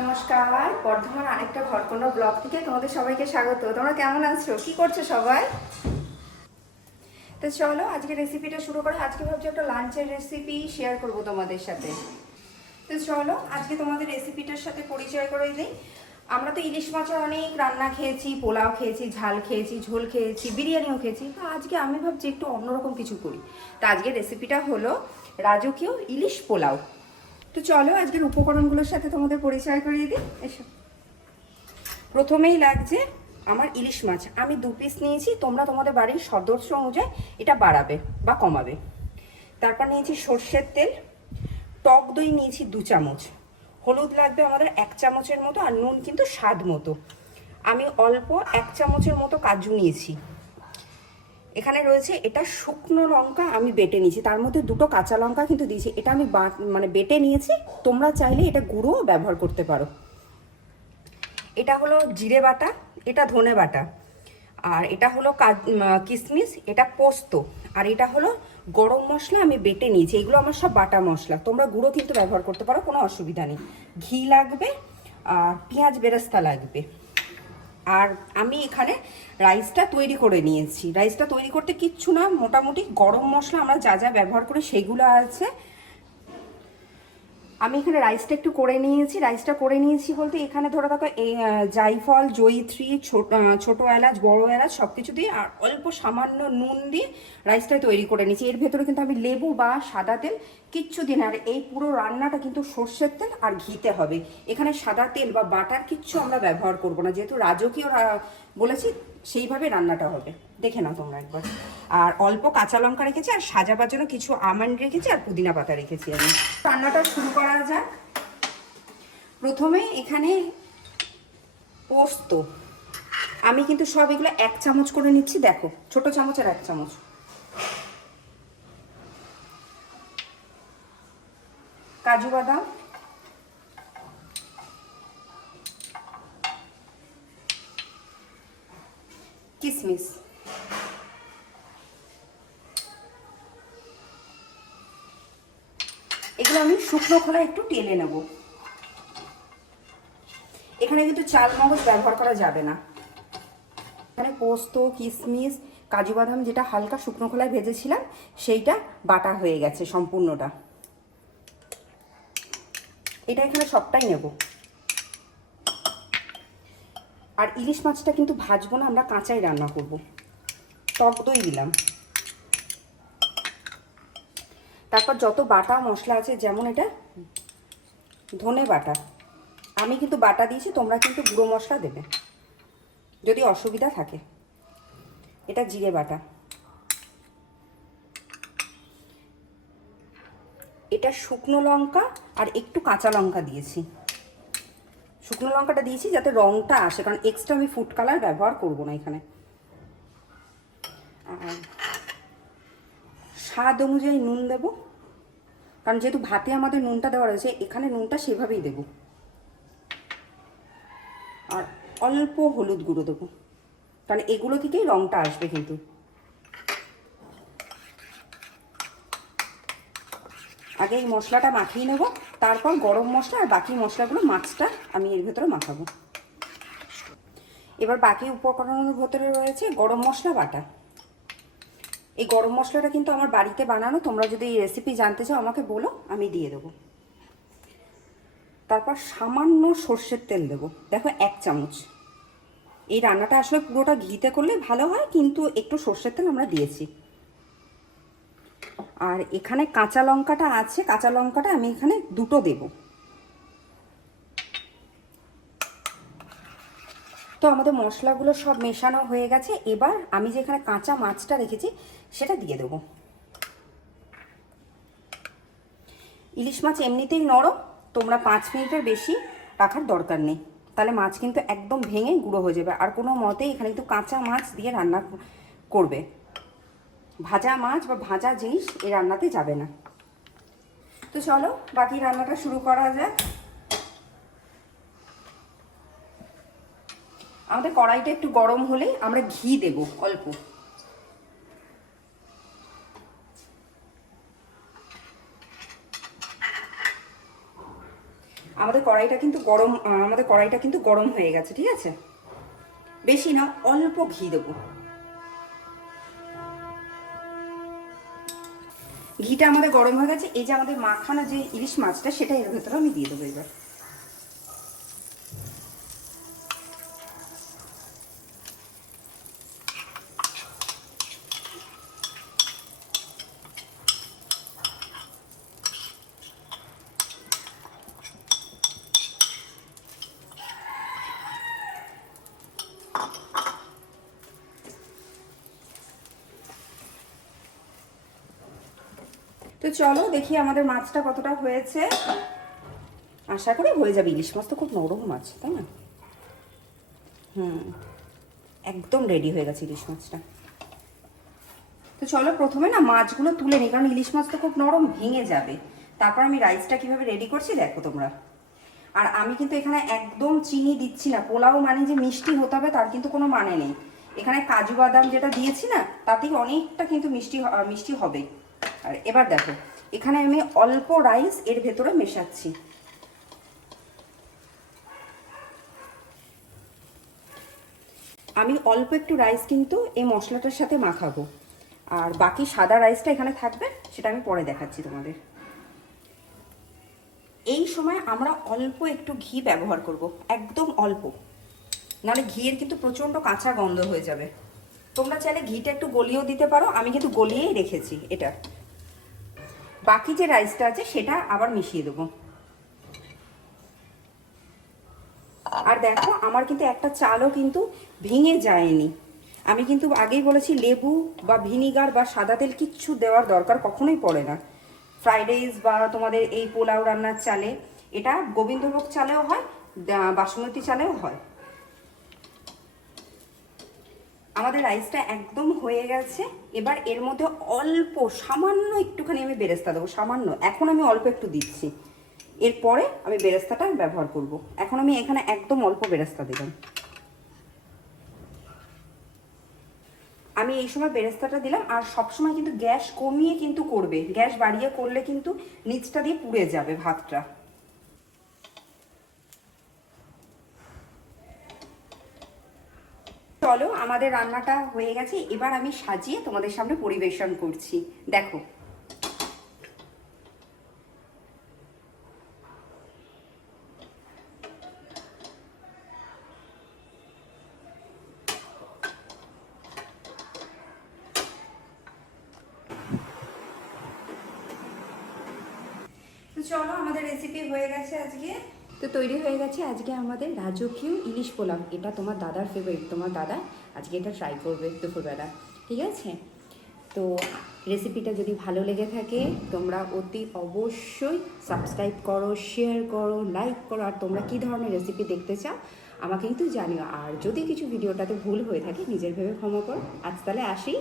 নমস্কার, বর্ধমান আরেকটা ঘরকন্যা ব্লগ থেকে তোমাদের সবাইকে স্বাগত। তোমরা কেমন আছো, কি করছো সবাই? তো চলো আজকে রেসিপিটা শুরু করো। আজকে ভাবছি একটা লাঞ্চের রেসিপি শেয়ার করব তোমাদের সাথে। তো চলো আজকে তোমাদের রেসিপিটার সাথে পরিচয় করে দিই। আমরা তো ইলিশ মাছের অনেক রান্না খেয়েছি, পোলাও খেয়েছি, ঝাল খেয়েছি, ঝোল খেয়েছি, বিরিয়ানিও খেয়েছি। তো আজকে আমি ভাবছি একটু অন্যরকম কিছু করি। তো আজকের রেসিপিটা হলো রাজকীয় ইলিশ পোলাও। তো চলো আজকের উপকরণগুলোর সাথে তোমাদের পরিচয় করিয়ে দিই। এসো। প্রথমেই লাগছে আমার ইলিশ মাছ। আমি 2 পিস নিয়েছি, তোমরা তোমাদের বাড়ির সদস্য অনুযায়ী এটা বাড়াবে বা কমাবে। তারপর নিয়েছি সর্ষের তেল, টক দই নিয়েছি 2 চামচ, হলুদ লাগবে আমাদের 1 চামচের মতো, আর নুন কিন্তু স্বাদ মতো। আমি অল্প 1 চামচের মতো কাজু নিয়েছি। এখানে রয়েছে এটা শুকনো লঙ্কা, আমি বেটে নিয়েছি, তার মধ্যে 2টো কাঁচা লঙ্কা কিন্তু দিয়েছি। এটা আমি বেটে নিয়েছি, তোমরা চাইলে এটা গুঁড়ো ব্যবহার করতে পারো। এটা হলো জিরে বাটা, এটা ধনে বাটা, আর এটা হলো কিশমিশ, এটা পোস্ত, আর এটা হলো গরম মশলা আমি বেটে নিয়েছি। এগুলো আমার সব বাটা মশলা, তোমরা গুঁড়ো কিন্তু ব্যবহার করতে পারো, কোনো অসুবিধা নেই। ঘি লাগবে আর পেঁয়াজ বেরেস্তা লাগবে। আর আমি এখানে রাইসটা তৈরি করে নিয়েছি। রাইসটা তৈরি করতে কিচ্ছু না, মোটামুটি গরম মশলা আমরা যা যা ব্যবহার করি সেগুলো আছে। আমি এখানে রাইসটা একটু করে নিয়েছি। রাইসটা করে নিয়েছি বলতে এখানে ধরে রাখো এই জায়ফল, জয়িত্রী, ছোটো এলাচ, বড় এলাচ সব কিছু দিয়ে আর অল্প সামান্য নুন দিয়ে রাইসটা তৈরি করে নিয়েছি। এর ভেতরে কিন্তু আমি লেবু বা সাদা তেল কিচ্ছু দিন। আর এই পুরো রান্নাটা কিন্তু সর্ষের তেল আর ঘিতে হবে। এখানে সাদা তেল বা বাটার কিচ্ছু আমরা ব্যবহার করব না, যেহেতু রাজকীয় বলেছি সেইভাবে রান্নাটা হবে। দেখে নাও তোমরা একবার। আর অল্প কাঁচা লঙ্কা রেখেছি, আর সাজাবার জন্য কিছু আমন্ড রেখেছি, আর পুদিনা পাতা রেখেছি। আমি রান্নাটা শুরু করা যাক। প্রথমে এখানে পোস্ত আমি কিন্তু সব এগুলো 1 চামচ করে নিচ্ছি। দেখো, ছোট চামচ আর 1 চামচ। কাজু বাদাম, কিশমিশ, এগুলো আমি শুকনো খোলায় একটু টেলে নেব। এখানে কিন্তু চাল মগজ ব্যবহার করা যাবে না। এখানে পোস্ত, কিশমিশ, কাজু বাদাম যেটা হালকা শুকনো খোলায় ভেজেছিলাম সেইটা বাটা হয়ে গেছে সম্পূর্ণটা। এটা এখানে সবটাই নেব। আর ইলিশ মাছটা কিন্তু ভাজবো না, আমরা কাঁচাই রান্না করব। টক দই দিলাম। তারপর যত বাটা মশলা আছে, যেমন এটা ধনে বাটা, আমি কিন্তু বাটা দিয়েছি, তোমরা কিন্তু গুঁড়ো মশলা দেবে যদি অসুবিধা থাকে। এটা জিরে বাটা, এটা শুকনো লঙ্কা আর একটু কাঁচা লঙ্কা দিয়েছি। শুকনো লঙ্কাটা দিয়েছি যাতে রঙটা আসে, কারণ এক্সট্রা আমি ফুড কালার ব্যবহার করব না এখানে। আর স্বাদ অনুযায়ী নুন দেব, কারণ যেহেতু ভাতে আমাদের নুনটা দেওয়া রয়েছে, এখানে নুনটা সেভাবেই দেব। আর অল্প হলুদ গুঁড়ো দেবো, কারণ এগুলো থেকেই রঙটা আসবে কিন্তু। আগে এই মশলাটা মাখিয়ে নেব, তারপর গরম মশলা আর বাকি মশলাগুলো মাছটা আমি এর ভেতরে মাখাবো। এবার বাকি উপকরণের ভেতরে রয়েছে গরম মশলা বাটা। এই গরম মশলাটা কিন্তু আমার বাড়িতে বানানো, তোমরা যদি এই রেসিপি জানতে চাও আমাকে বলো, আমি দিয়ে দেবো। তারপর সামান্য সর্ষের তেল দেবো, দেখো 1 চামচ। এই রান্নাটা আসলে পুরোটা ঘিতে করলে ভালো হয়, কিন্তু একটু সর্ষের তেল আমরা দিয়েছি। আর এখানে কাঁচা লঙ্কাটা আছে, কাঁচা লঙ্কাটা আমি এখানে 2টো দেবো। তো আমাদের মশলাগুলো সব মেশানো হয়ে গেছে। এবার আমি যে এখানে কাঁচা মাছটা রেখেছি সেটা দিয়ে দেবো। ইলিশ মাছ এমনিতেই নরম, তোমরা 5 মিনিটের বেশি রাখার দরকার নেই, তাহলে মাছ কিন্তু একদম ভেঙে গুঁড়ো হয়ে যাবে। আর কোনো মতেই এখানে কিন্তু কাঁচা মাছ দিয়ে রান্না করবে, ভাজা মাছ বা ভাজা জিনিস এই রান্নাতে যাবে না। তো চলো বাকি রান্নাটা শুরু করা যাক। আমাদের কড়াইটা একটু গরম হলে আমরা ঘি দেব অল্প। আমাদের কড়াই কড়াইটা কিন্তু গরম, আমাদের কড়াইটা কিন্তু গরম হয়ে গেছে, ঠিক আছে? বেশি না, অল্প ঘি দেবো। ঘিটা আমাদের গরম হয়ে গেছে। এই যে আমাদের মাখানো যে ইলিশ মাছটা, সেটা এর ভেতরে আমি দিয়ে দেবো এবার। তো চলো দেখি আমাদের মাছটা কতটা হয়েছে। আশা করি হয়ে যাবে। ইলিশ মাছ তো খুব নরম মাছ, তাই না? একদম রেডি হয়ে গেছে ইলিশ মাছটা। তো চলো প্রথমে না মাছগুলো তুলে নিই, কারণ ইলিশ মাছ তো খুব নরম, ভেঙে যাবে। তারপর আমি রাইসটা কিভাবে রেডি করছি দেখো তোমরা। আর আমি কিন্তু এখানে একদম চিনি দিচ্ছি না। পোলাও মানে যে মিষ্টি হতে হবে তার কিন্তু কোনো মানে নেই। এখানে কাজু বাদাম যেটা দিয়েছি না, তাতেই অনেকটা কিন্তু মিষ্টি হবে। আর এবার দেখো, এখানে আমি অল্প রাইস এর ভেতরে মেশাচ্ছি। আমি অল্প একটু রাইস কিন্তু এই মশলাটার সাথে মাখাবো, আর বাকি সাদা রাইসটা এখানে থাকবে, সেটা আমি পরে দেখাচ্ছি তোমাদের। এই সময় আমরা অল্প একটু ঘি ব্যবহার করব, একদম অল্প, নাহলে ঘিয়ের কিন্তু প্রচণ্ড কাঁচা গন্ধ হয়ে যাবে। তোমরা চাইলে ঘিটা একটু গলিয়েও দিতে পারো, আমি কিন্তু গলিয়েই রেখেছি এটা। বাকি যে রাইসটা আছে সেটা আবার মিশিয়ে দেবো। আর দেখো আমার কিন্তু একটা চালও কিন্তু ভেঙে যায়নি। আমি কিন্তু আগেই বলেছি লেবু বা ভিনিগার বা সাদা তেল কিচ্ছু দেওয়ার দরকার কখনোই পড়ে না ফ্রাইড রাইস বা তোমাদের এই পোলাও রান্নার চালে। এটা গোবিন্দভোগ চালেও হয়, বাসমতি চালেও হয়। আমাদের রাইসটা একদম হয়ে গেছে। এবার এর মধ্যে অল্প সামান্য একটুখানি আমি বেরেস্তা দেবো, সামান্য। এখন আমি অল্প একটু দিচ্ছি, এরপরে আমি বেরেস্তাটা ব্যবহার করব। এখন আমি এখানে একদম অল্প বেরেস্তা দিলাম। আমি এই সময় বেরেস্তাটা দিলাম। আর সবসময় কিন্তু গ্যাস কমিয়ে কিন্তু করবে, গ্যাস বাড়িয়ে করলে কিন্তু নিচটা দিয়ে পুড়ে যাবে ভাতটা। চলো আমাদের রান্নাটা হয়ে গেছে। এবার আমি সাজিয়ে তোমাদের সামনে পরিবেশন করছি, দেখো। তো চলো আমাদের রেসিপি হয়ে গেছে আজকে। তো তৈরি হয়ে গেছে আজকে আমাদের রাজকীয় ইলিশ পোলাও। এটা তোমার দাদার ফেভারিট, তোমার দাদা আজকে এটা ট্রাই করবে দুপুরবেলা, ঠিক আছে? তো রেসিপিটা যদি ভালো লেগে থাকে তোমরা অতি অবশ্যই সাবস্ক্রাইব করো, শেয়ার করো, লাইক করো। আর তোমরা কী ধরনের রেসিপি দেখতে চাও আমাকে কিন্তু জানিও। আর যদি কিছু ভিডিওটাতে ভুল হয়ে থাকে নিজের ভেবে ক্ষমা করো। আজ তাহলে আসি।